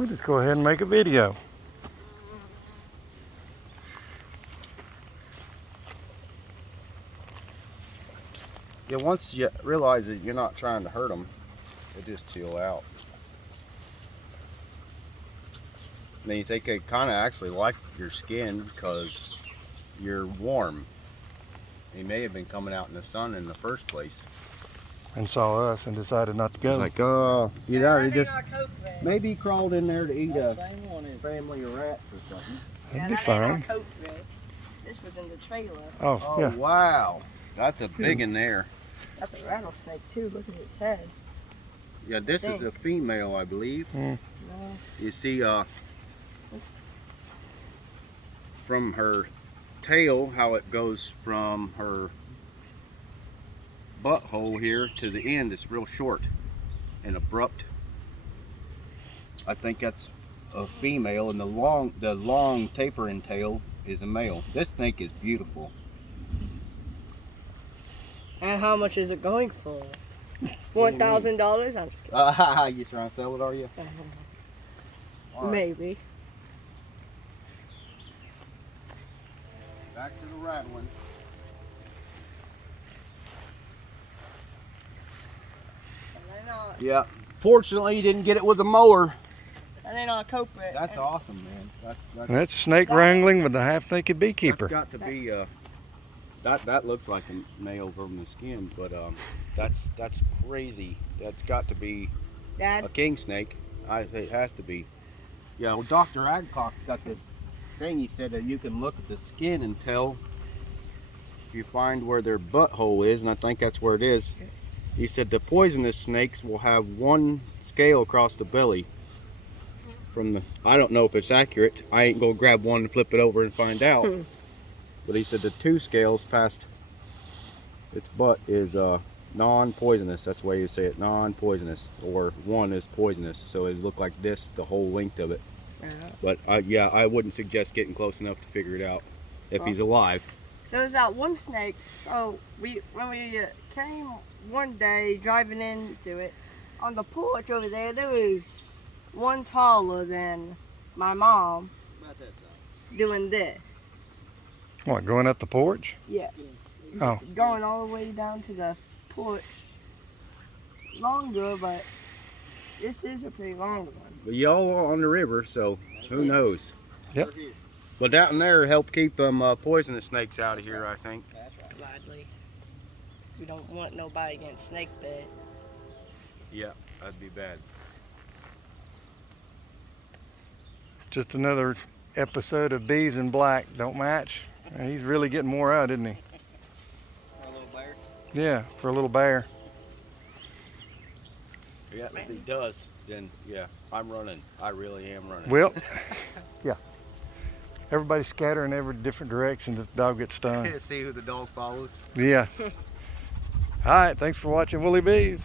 We'll just go ahead and make a video. Yeah, once you realize that you're not trying to hurt them, they just chill out. And then you think they kind of actually like your skin because you're warm. He may have been coming out in the sun in the first place. And saw us and decided not to go. It's like, oh, you know, he just maybe he crawled in there to eat a family of rats or something. That'd be fine. This was in the trailer. Oh, yeah. Wow, that's a big in there. That's a rattlesnake too. Look at his head. Yeah, this is a female, I believe. Mm. No. You see, from her tail, how it goes from her butthole here to the end is real short and abrupt. I think that's a female, and the long tapering tail is a male. This snake is beautiful. And how much is it going for? $1,000? I'm just kidding. You trying to sell it, are you? Right. Maybe. Back to the rattling. Yeah. Fortunately, you didn't get it with a mower. And then I'll cope with it. That's awesome, man. That's snake wrangling with the half-naked beekeeper. That's got to be that looks like a male from the skin, but that's crazy. That's got to be Dad? a king snake. It has to be. Yeah. Well, Dr. Adcock's got this thing. He said that you can look at the skin and tell if you find where their butthole is, and I think that's where it is. He said the poisonous snakes will have one scale across the belly. From the, I don't know if it's accurate. I ain't gonna grab one and flip it over and find out. But he said the 2 scales past its butt is non-poisonous. That's the way you say it, non-poisonous. Or 1 is poisonous. So it looked like this the whole length of it. But yeah, I wouldn't suggest getting close enough to figure it out if he's alive. There was that one snake. So when we came one day driving into it, on the porch over there was one taller than my mom. About that size. Doing this. What, going up the porch? Yes. Oh. Going all the way down to the porch. Longer, but this is a pretty long one. But y'all are on the river, so who knows? Yep. But down there help keep them poisonous snakes out of here, I think. That's right. Gladly. We don't want nobody getting snake bit. Yeah, that'd be bad. Just another episode of Bees in Black don't match. And he's really getting more out, isn't he? For a little bear. Yeah, for a little bear. Yeah, if he does, then yeah, I'm running. I really am running. Well, yeah. Everybody scatter in every different directions if the dog gets stung. See who the dog follows. Yeah. All right, thanks for watching Woolly Bees.